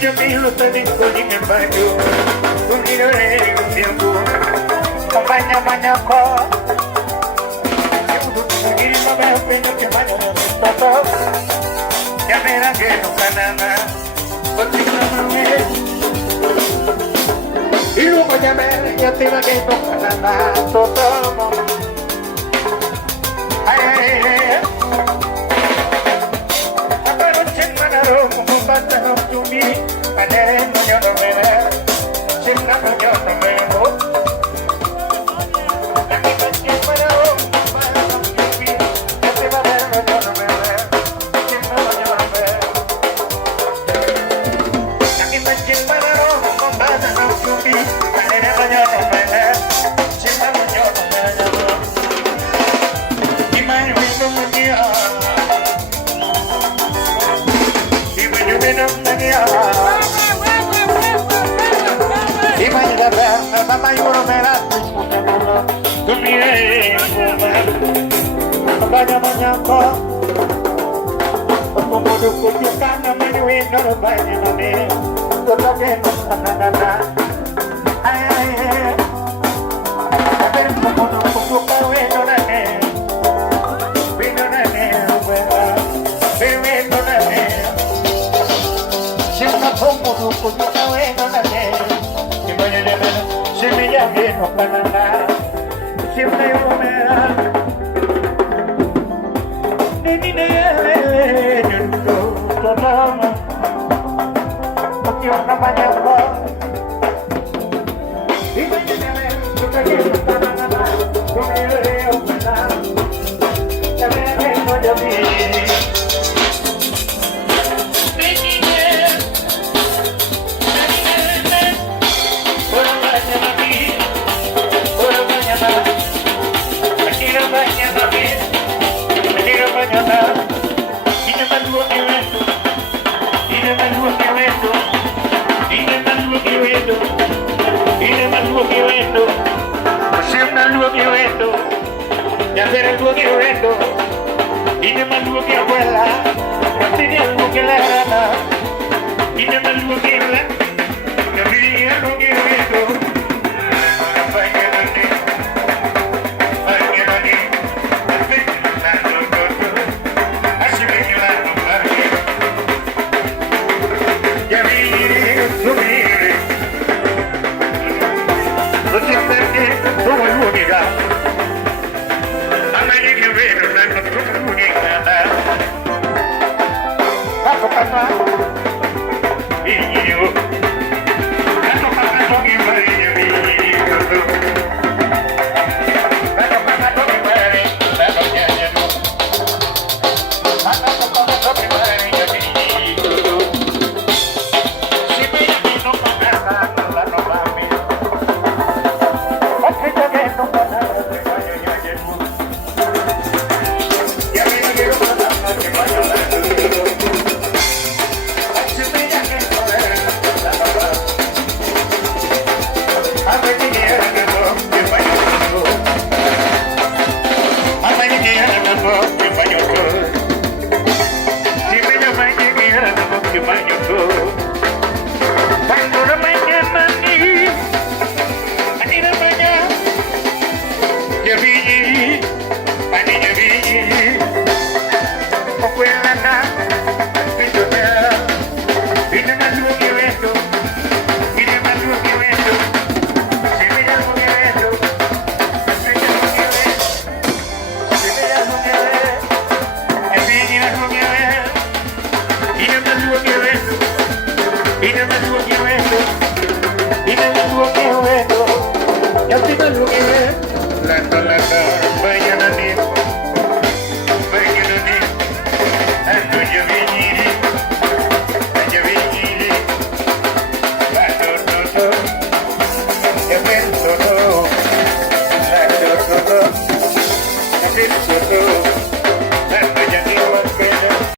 yo mismo te digo en el baño, un niño en un tiempo, acompaña mañana, y no me opino que mañana me toco, ya verás que no gana nada, porque no me y luego ya me ya te va que no gana nada, todo ay, ay, ay. Pantalón to me, and then you're the winner. She's not a young man. Let me get you for the home. Pantalón to me, and they were there with your winner. She's not a young man. Let me get you for the home. Pantalón to me, and they were your winner. She's not a young man. You might remember me. Imagina mamma io non me la discuto tu mi hai bagna bagna un po' come tu che stanno ma io non bagna ma me tutto che non sta ai ai per come tu che non è non è per me non è se una poco tu che non è se me llame no para nada, siempre yo me da. Ni yo no tomo, porque yo no mañana. Y me llame, yo te quiero para nada, yo me veo para ya me vengo yo bien. Ya será el tuyo que vendo y te mando que abuela no tenía algo que la gana y te mando que la que me algo que vendo I'm